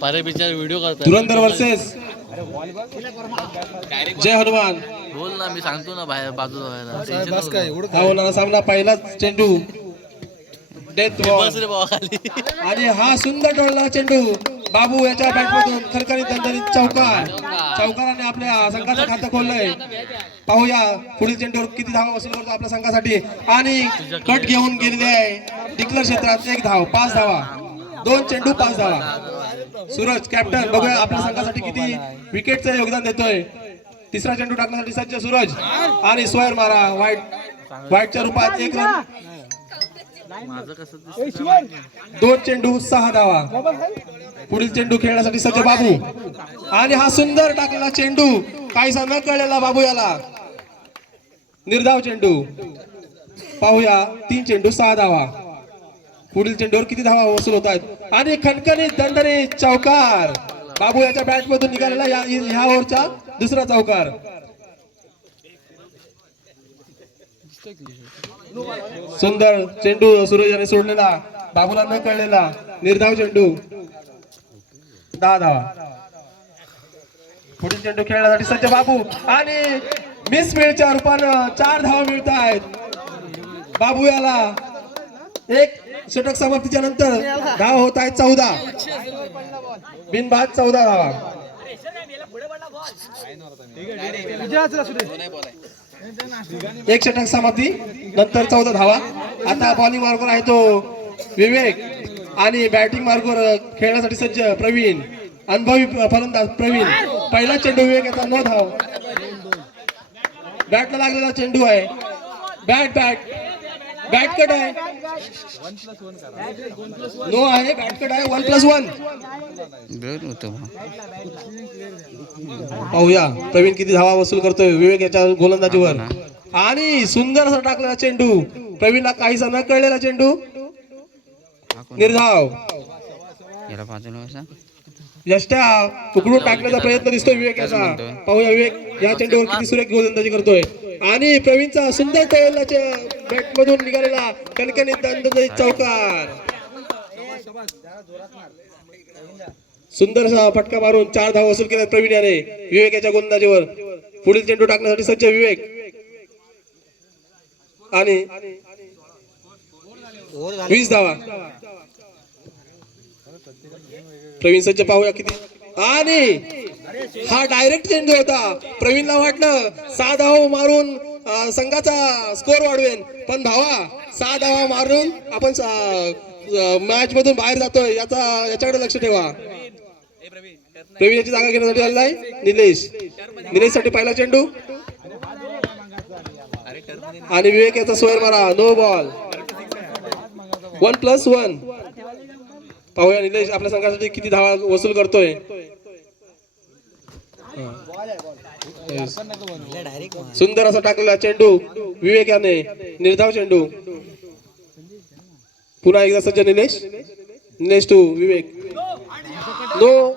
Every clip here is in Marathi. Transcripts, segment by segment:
पारे बिचारे व्हिडिओ करतात. धुरंधर वर्सेस जय हनुमान. बोल ना, मी सांगतो ना बाहेर बाजूला हा होणारा सामना पहिलाच चेंडू डेथ बॉल बस रे बाबा खाली. आणि हा सुंदर डोळला चेंडू बाबू याच्या बॅटमधून खरखरीत दणदणीत चौकार. चौकाराने आपल्या संघाचं खातं खोललंय. पाहूया पुढील चेंडूवर किती धावा वसूल करतो आपल्या संघासाठी. आणि कट घेऊन गेलेले आहे डिक्लेअर क्षेत्रात. 1 धाव, 5 धावा, 2 चेंडू 5 धावा. सूरज कॅप्टन बघूया आपल्या संघासाठी किती विकेटचं योगदान देतोय. तिसरा चेंडू टाकण्यासाठी सज्ज सूरज आणि स्क्वेअर मारा. व्हाईटच्या रूपात 1 रन. 2 चेंडू 6 धावा. पुढील चेंडू खेळण्यासाठी सज्ज बाबू आणि हा सुंदर टाकलेला चेंडू काहीसा न कळलेला बाबू याला. निर्धाव चेंडू. पाहूया 3 चेंडू 6 धावा. पुढील चेंडूवर किती धावा वसूल होत आहेत. आणि खणखणीत दणदणीत चौकार बाबू याच्या बॅट मधून निघालेला ह्या ओव्हरचा दुसरा चौकार. सुंदर चेंडू सूरज याने सोडलेला बाबूला न कळलेला निर्धाव चेंडू. 10 धावा. पुढील चेंडू खेळण्यासाठी सज्ज बाबू आणि मिस फील्डच्या रूपानं 4 धावा मिळत आहेत बाबू याला. एक षटक समाप्तीच्या नंतर धाव होत आहेत 14. बिनबाद 14 धावा. एक षटक समाप्ती नंतर 14 धावा. आता बॉलिंग मार्गवर आहे तो विवेक आणि बॅटिंग मार्गवर खेळण्यासाठी सज्ज प्रवीण. अनुभवी फलंदाज प्रवीण. पहिला चेंडू विवेक याचा 9 धाव. बॅटला लागलेला चेंडू आहे. बॅट कट आहे. नो आहे. बॅट कट आहे. 1+1. पाहूया प्रवीण किती धावा वसूल करतोय विवेक याच्या गोलंदाजीवर. आणि सुंदर असा टाकलेला चेंडू प्रवीणला काहीसा न कळलेला चेंडू निर्धाव. यष्ट्या उकडून टाकण्याचा प्रयत्न दिसतोय विवेक याचा. पाहूया विवेक या चेंडूवर किती सुरेख गोलंदाजी करतोय. आणि प्रवीणचा सुंदर टोलच्या बॅट मधून निघालेला कणकणीत दणदणीत चौकार. सुंदर असा फटका मारून 4 धावा वसूल केल्या प्रवीण याने विवेक याच्या गोलंदाजीवर. पुढील चेंडू टाकण्यासाठी सज्ज विवेक आणि 20 धावा. प्रवीण सज्ज. पाहूया किती. आणि हा डायरेक्ट चेंडू होता. प्रवीणला वाटलं 6 धावा मारून संघाचा स्कोर वाढवेन, पण भावा 6 धावा मारून आपण मॅच मधून बाहेर जातोय याच्याकडे लक्ष ठेवा. प्रवीण याची जागा घेण्यासाठी आलाय निलेश साठी पहिला चेंडू आणि विवेक याचा स्क्वेअर मारा. No ball. 1+1. पाहूया निलेश आपल्या संघासाठी किती धावा वसूल करतोय. सुंदर असा टाकलेला चेंडू विवेक याने निर्धाव चेंडू. पुन्हा एकदा सज्ज निलेश टू विवेक. नो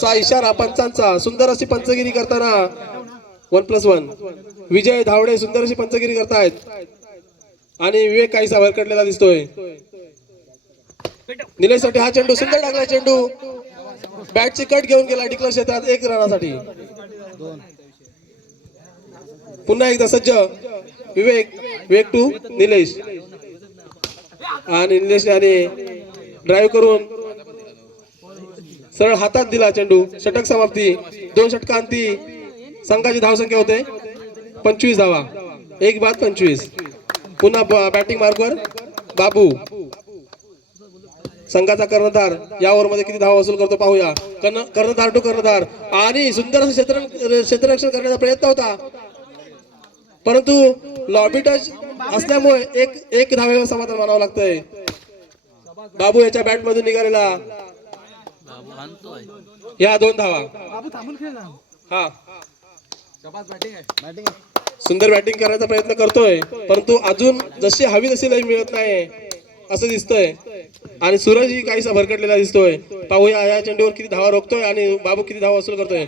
चा इशारा पंचांचा. सुंदर अशी पंचगिरी करताना 1+1. विजय धावडे सुंदर अशी पंचगिरी करतायत आणि विवेक काहीसा भरकटलेला दिसतोय. निलेश साठी हा चेंडू सुंदर टाकला चेंडू बॅटची कट घेऊन गेला डिक्लेअर क्षेत्रात 1 रनासाठी. पुन्हा एकदा सज्ज विवेक टू निलेश आणि निलेश याने ड्राईव्ह करून सरळ हातात दिला चेंडू. षटक समाप्ती. 2 षटकांती संघाची धावसंख्या होते 25 धावा. 1 बाद 25. पुन्हा बॅटिंग मार्गवर बाबू संघाचा कर्णधार या ओव्हर मध्ये किती धावा वसूल करतो पाहूया. कर्णधार टू कर्णधार आणि सुंदर असं क्षेत्ररक्षण करण्याचा प्रयत्न होता, परंतु लॉबी टच असल्यामुळे एक धावेवर समाधान मानावं लागतंय. बाबू याच्या बॅट मधून निघालेला या 2 धावा. हा सुंदर बॅटिंग करण्याचा प्रयत्न करतोय, परंतु अजून जशी हवी तशी लय मिळत नाही असं दिसतंय आणि सूरज ही काहीसा भरकटलेला दिसतोय. पाहूया या चेंडूवर किती धावा रोखतोय आणि बाबू किती धावा वसूल करतोय.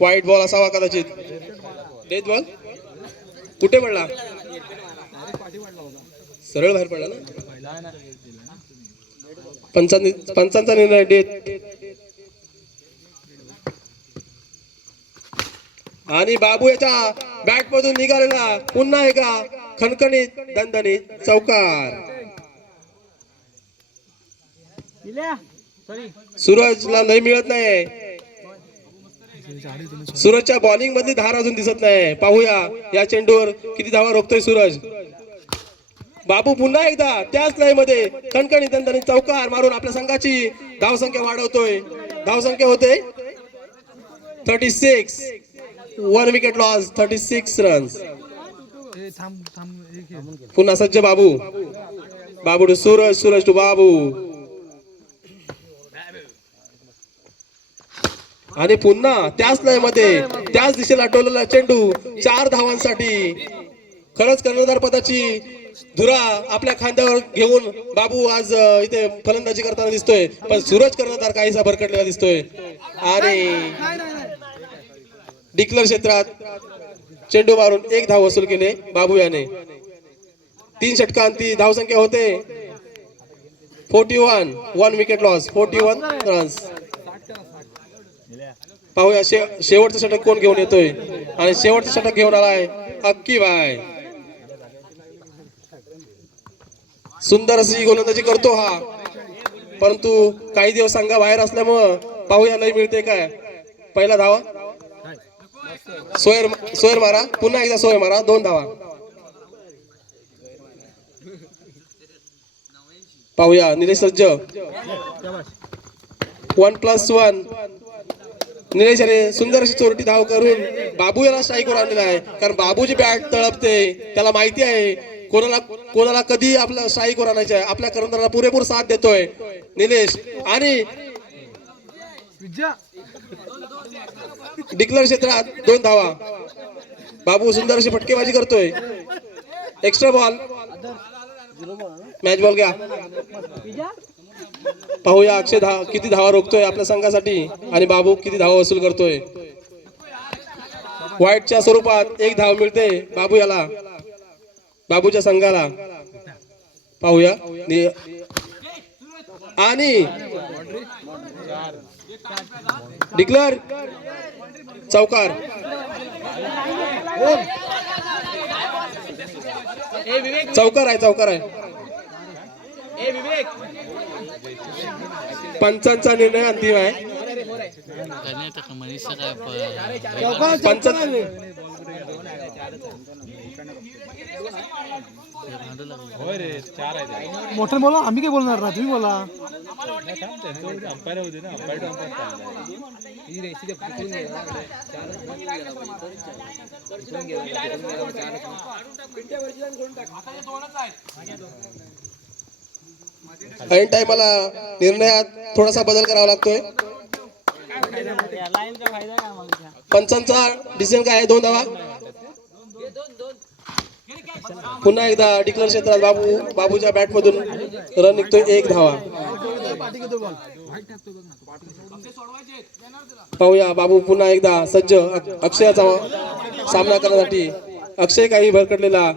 व्हाईट बॉल असावा कदाचित. डेथ बॉल कुठे पडला? सरळ बाहेर पडला ना. पंचांचा निर्णय डेथ. आणि बाबू याच्या बॅट मधून निघालेला पुन्हा एका खणखणीत दणदणीत चौकार. सूरजला लय मिळत नाही. सूरजच्या बॉलिंग मधली धार अजून दिसत नाही. पाहूया या चेंडूवर किती धावा रोखतोय सूरज. बाबू पुन्हा एकदा त्याच लय मध्ये खणखणीत दणदणीत चौकार मारून आपल्या संघाची धावसंख्या वाढवतोय. धावसंख्या होते 36. 1 विकेट लॉस, 36 रन्स. पुन्हा सज्ज बाबू. बाबू टू सूरज, सूरज टू बाबू. आणि पुन्हा त्याच लय मध्ये त्याच दिशेला टोललेला चेंडू 4 धावांसाठी. खरंच कर्णधार पदाची धुरा आपल्या खांद्यावर घेऊन बाबू आज इथे फलंदाजी करताना दिसतोय. पण सूरज कर्णधार काहीसा भरकटलेला दिसतोय. आणि डिक्लेअर क्षेत्रात चेंडू मारून 1 धाव वसूल केले बाबू याने. 3 षटकांती धावसंख्या होते 41. 1 विकेट लॉस, 41 रन्स. पाहूया शेवटचं षटक कोण घेऊन येतोय. आणि शेवटचं षटक घेऊन आलाय अक्की भाई. सुंदर अशी गोलंदाजी करतो हा, परंतु काही दिवस संघा बाहेर असल्यामुळं पाहूया लय मिळते काय. पहिला धावा सोयर मारा, पुन्हा एकदा सोयर मारा, 2 धावा. पाहूया निलेश सज्ज. 1+1. निलेश याने सुंदर अशी चोरटी धाव करून बाबू याला स्ट्राईकवर आणलेला आहे. कारण बाबूची बॅट तळपते, त्याला माहिती आहे कोणाला कधी आपल्या स्ट्राईकवर आणायचं आहे. आपल्या कर्णधाराला पुरेपूर साथ देतोय निलेश. आणि डिक्लेअर क्षेत्रात 2 धावा. बाबू सुंदर अशी फटकेबाजी करतोय. एक्स्ट्रा बॉल, मॅच बॉल घ्या. पाहूया अक्षय किती धावा रोखतोय आपल्या संघासाठी आणि बाबू किती धावा वसूल करतोय. व्हाईटच्या स्वरूपात 1 धाव मिळते बाबू याला, बाबूच्या संघाला. पाहूया आणि डिक्लेअर चौकार. चौकार आहे. पंचांचा निर्णय अंतिम आहे. मोठं बोला, आम्ही काय बोलणार ना, तुम्ही बोला. ऐन टाइमला निर्णयात थोडासा बदल करावा लागतोय. पंचांचा डिसिजन काय आहे? 2 धावा. पुन्हा एकदा डिक्लेअर क्षेत्रात बाबूच्या बॅट मधून रन निघतोय 1 धावा. पाहूया बाबू पुन्हा एकदा सज्ज अक्षयाचा सामना करण्यासाठी. अक्षय काही भरकटलेला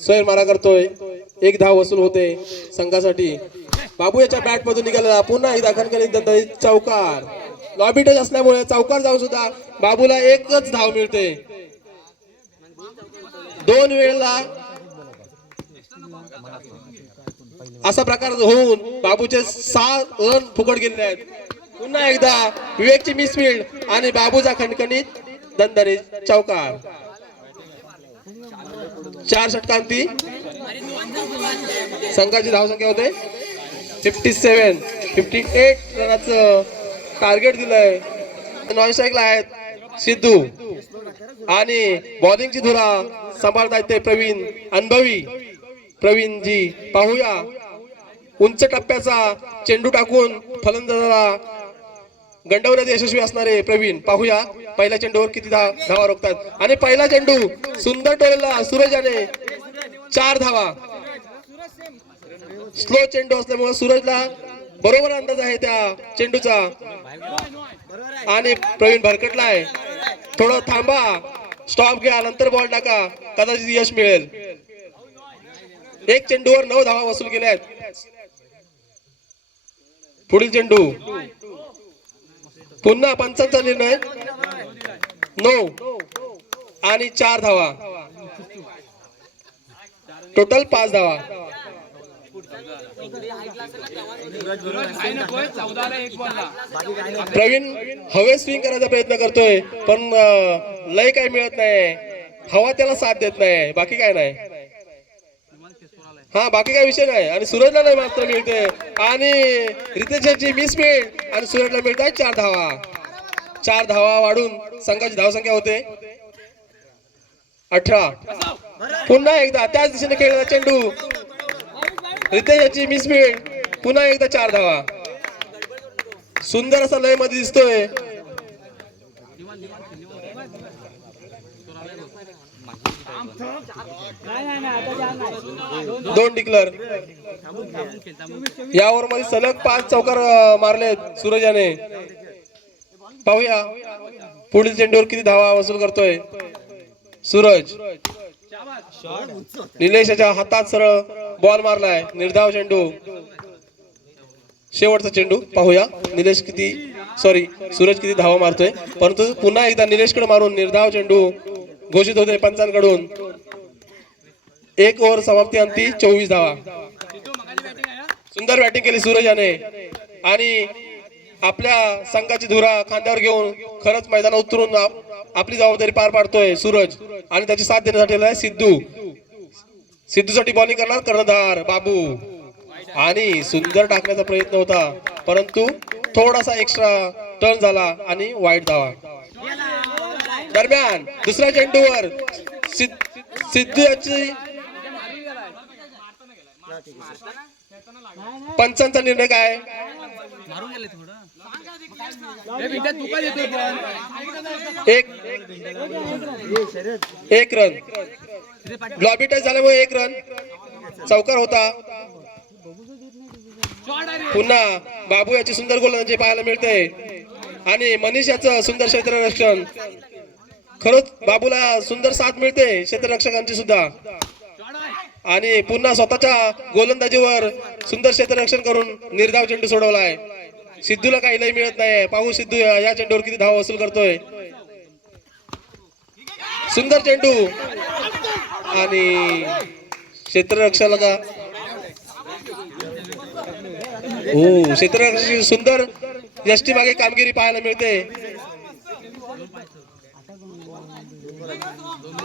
सोयर मारा करतोय. 1 धाव वसूल होते संघासाठी. बाबू याच्या बॅट मधून निघालेला पुन्हा एकदा खणखणीत चौकार. लॉबी टच असल्यामुळे चौकार जाऊन सुद्धा बाबूला 1च धाव मिळते. 2 वेळेला असा प्रकार होऊन बाबूचे 6 रन फुकट गेलेले आहेत. पुन्हा एकदा विवेकची मिसफील्ड आणि बाबूचा खणखणीत दणदणीत चौकार. 4 षटकांती संघाची धावसंख्या होते 57. 58 रनाचं टार्गेट दिलंय. नॉन स्ट्राईकला आहेत सिद्धू आणि बॉलिंगची धुरा सांभाळतायत ते प्रवीण, अनुभवी प्रवीणजी. पाहूया उंच टप्प्याचा चेंडू टाकून फलंदाजाला गंडवण्यात यशस्वी असणारे प्रवीण. पाहूया पहिल्या चेंडूवर किती धावा रोखतात. आणि पहिला चेंडू सुंदर टोलला सूरजाने 4 धावा. स्लो चेंडू असल्यामुळे सूरजला बरोबर अंदाज आहे त्या चेंडूचा. आणि प्रवीण भरकटलाय. थोडं थांबा, स्टॉप घ्या, नंतर बॉल टाका, कदाचित यश मिळेल. 1 चेंडूवर 9 धावा वसूल केल्या आहेत. पुढील चेंडू पुन्हा पंचांचा निर्णय 9 आणि 4 धावा, टोटल 5 धावा. प्रवीण हवे स्विंग करायचा प्रयत्न करतोय पण लय काही मिळत नाही, हवा त्याला साथ देत नाही, बाकी काय नाही. हा बाकी काय विषय नाही. आणि सूरजला नाही मात्र मिळते आणि रितेशची मिस मिळत आणि सूरजला मिळतात 4 धावा. 4 धावा वाढून संघाची धावसंख्या होते 18. पुन्हा एकदा त्याच दिशेने खेळलेला चेंडू, रितेशची मिस मिळत, पुन्हा एकदा 4 धावा. सुंदर असा लय मध्ये दिसतोय. दोन डिक्लर यावर मध्ये सलग 5 चौकार मारलेत सूरजाने. पाहूया पुढील चेंडूवर किती धावा वसूल करतोय सूरज. निलेशच्या हातात सरळ बॉल मारलाय, निर्धाव चेंडू. शेवटचा चेंडू पाहूया निलेश सूरज किती धावा मारतोय, परंतु पुन्हा एकदा निलेशकडे मारून निर्धाव चेंडू घोषित होते पंचांकडून. 1 ओव्हर समाप्ती अंती 24 धावा. सुंदर बॅटिंग केली सूरज याने आणि आपल्या संघाची धुरा खांद्यावर घेऊन खरंच मैदानात उतरून आपली जबाबदारी पार पाडतोय सूरज. आणि त्याची साथ देण्यासाठी आलाय सिद्धूसाठी बॉलिंग करणार कर्णधार बाबू. आणि सुंदर टाकण्याचा प्रयत्न होता परंतु थोडासा एक्स्ट्रा टर्न झाला आणि वाईट धावा. दरम्यान दुसऱ्या चेंडूवर सिद्धू याची पंचांचा निर्णय काय? एक रन ग्लॉबी टच झाल्यामुळे 1 रन चौकार होता. पुन्हा बाबू याची सुंदर गोलंदाजी पाहायला मिळते आणि मनीष याचं सुंदर क्षेत्ररक्षण. खरंच बाबूला सुंदर साथ मिळते क्षेत्ररक्षकांची सुद्धा. आणि पुन्हा स्वतःच्या गोलंदाजीवर सुंदर क्षेत्ररक्षण करून निर्धाव चेंडू सोडवलाय. सिद्धूला काही लय मिळत नाही. पाहू सिद्धू या चेंडूवर किती धावा वसूल करतोय. सुंदर चेंडू आणि क्षेत्ररक्षकाला क्षेत्ररक्षकाची सुंदर यष्टी मागे कामगिरी पाहायला मिळते.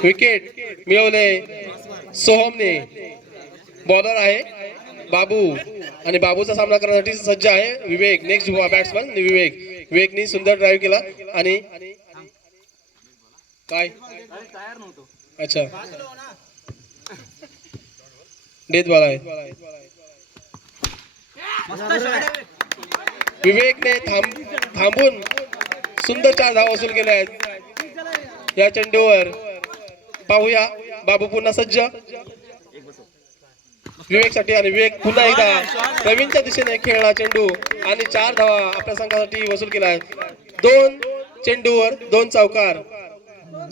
विकेट मिळवले सोहमने. बॉलर आहे बाबू आणि बाबूचा सामना करण्यासाठी सज्ज आहे विवेक. नेक्स्ट बॅट्समन विवेकनी सुंदर ड्राईव्ह केला आणि काय अच्छा डेथ बॉल आहे. विवेकने थांबून सुंदर 4 धावा वसूल केल्या आहेत या चेंडूवर. पाहूया बाबू पुन्हा सज्ज विवेकसाठी आणि विवेक पुन्हा एकदा प्रवीणच्या दिशेने खेळला चेंडू आणि 4 धावा आपल्या संघासाठी वसूल केला आहे. 2 चेंडूवर 2 चौकार.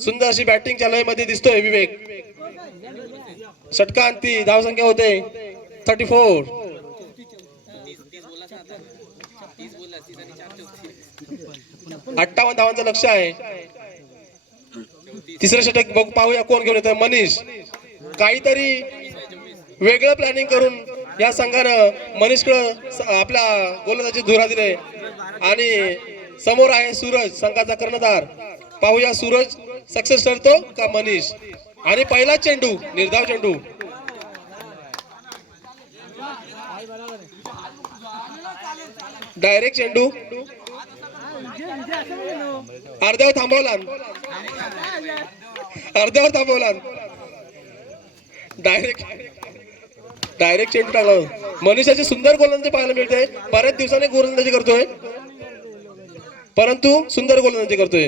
सुंदर अशी बॅटिंगच्या लय मध्ये दिसतोय विवेक. षटकांती धावसंख्या होते 34. 58 धावांचं लक्ष आहे. तिसरं षटक बघ पाहूया कोण घेऊन येतोय. मनीष काहीतरी वेगळं प्लॅनिंग करून या संघानं मनीषकडे आपल्या गोलंदाजी धुरा दिले आणि समोर आहे सूरज संघाचा कर्णधार. पाहूया सूरज सक्सेस ठरतो का मनीष. आणि पहिला चेंडू निर्धाव चेंडू. डायरेक्ट चेंडू अर्ध्यावर थांबवला डायरेक्ट चेंडू टाकला. मनीषाची सुंदर गोलंदाजी पाहायला मिळते. बऱ्याच दिवसाने गोलंदाजी करतोय परंतु सुंदर गोलंदाजी करतोय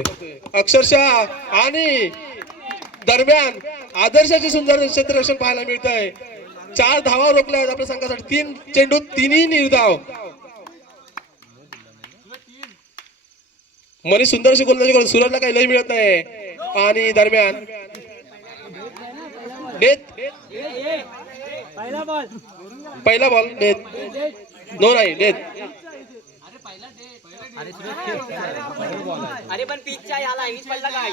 अक्षरशः. आणि दरम्यान आदर्शाची सुंदर क्षेत्ररक्षण पाहायला मिळतंय. 4 धावा रोखल्या आहेत आपल्या संघासाठी. 3 चेंडू 3ही निर्धाव. मनीष सुंदर अशी गोलंदाजी करतो. सूरजला काही लय मिळत नाही. आणि दरम्यान डेथ पहिला बॉल डेथ नो नाही डेथ अरे पण पिचच्या याला इंग्लिश पडला काय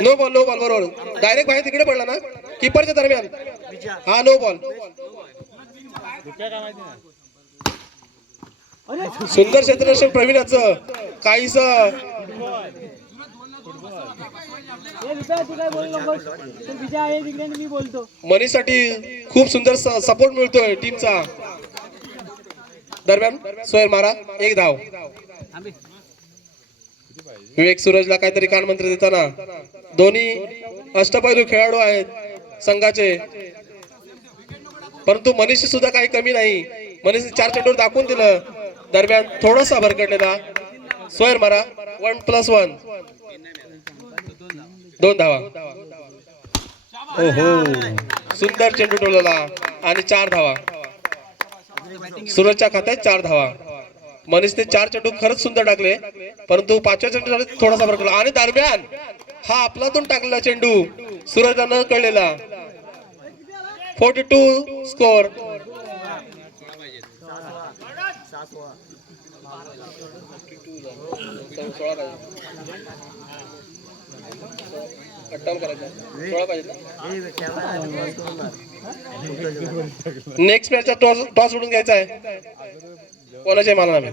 नो बॉल बरोबर डायरेक्ट बाहेर तिकडे पडला ना कीपरच्या दरम्यान हा नो बॉल सुंदर क्षेत्ररक्षण प्रवीणाचं काहीस मनीषसाठी खूप सुंदर सपोर्ट मिळतोय टीमचा दरम्यान सोहेल मारा एक धाव विवेक सूरजला काहीतरी कानमंत्र देताना दोन्ही अष्टपैलू खेळाडू आहेत संघाचे परंतु मनीष सुद्धा काही कमी नाही मनीष 4 चेंडूवर दाखवून दिलं दरम्यान थोडासा भरकटलेला सोहेल मारा 1+1 2 धावा ओहो सुंदर चेंडू टोलला आणि 4 धावा सूरजच्या खात्यात 4 धावा मनीषने 4 चेंडू खरंच सुंदर टाकले परंतु 5व्या चेंडू थोडासा भरकटला आणि दरम्यान हा आपलातून टाकलेला चेंडू सूरजला न कळलेला 42 स्कोर नेक्स्ट मॅचचा टॉस उडून घ्यायचा आहे कोणाच्या मानाने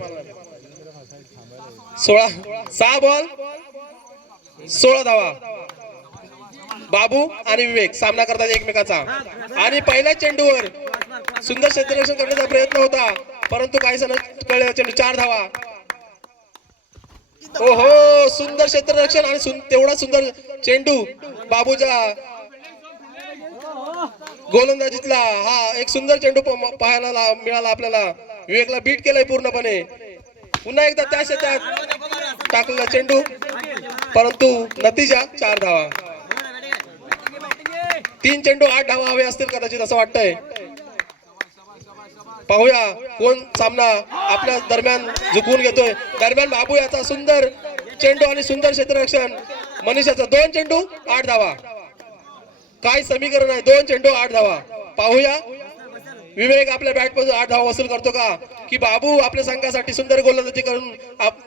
6 बॉल 16 धावा बाबू आणि विवेक सामना करतात एकमेकाचा आणि पहिल्या चेंडूवर सुंदर क्षेत्ररक्षण करण्याचा प्रयत्न होता परंतु काही जण कळले चेंडू 4 धावा ओहो सुंदर क्षेत्ररक्षण आणि तेवढा सुंदर चेंडू बाबूच्या गोलंदाजीतला हा एक सुंदर चेंडू पाहायला मिळाला आपल्याला विवेकला बीट केलंय पूर्णपणे पुन्हा एकदा त्या क्षेत्रात टाकलेला चेंडू परंतु नतीजा 4 धावा 3 चेंडू 8 धावा हवे असतील कदाचित असं वाटतंय पाहूया कोण सामना आपल्या दरम्यान झुकवून घेतोय दरम्यान बाबू याचा सुंदर चेंडू आणि सुंदर क्षेत्ररक्षण मनीषाचा 2 चेंडू 8 धावा काय समीकरण आहे 2 चेंडू 8 धावा पाहूया विवेक आपल्या बॅट पासून 8 धावा वसूल करतो का की बाबू आपल्या संघासाठी सुंदर गोलंदाजी करून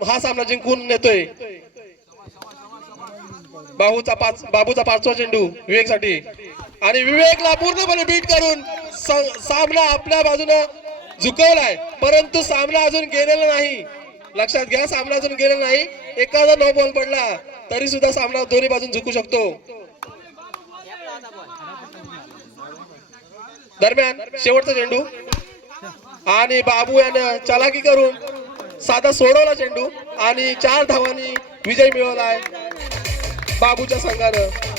हा सामना जिंकून नेतोय बाबूचा 5वा चेंडू विवेक साठी आणि विवेकला पूर्णपणे बीट करून सामना आपल्या बाजूने झुकवलाय परंतु सामना अजून गेलेला नाही लक्षात घ्या सामना अजून गेलेला नाही एखादा नो बॉल पडला तरी सुद्धा सामना दोन्ही बाजून झुकू शकतो दरम्यान शेवटचा चेंडू आणि बाबू यानं चालाकी करून साधा सोडवला चेंडू आणि 4 धावांनी विजय मिळवलाय बाबूच्या संघानं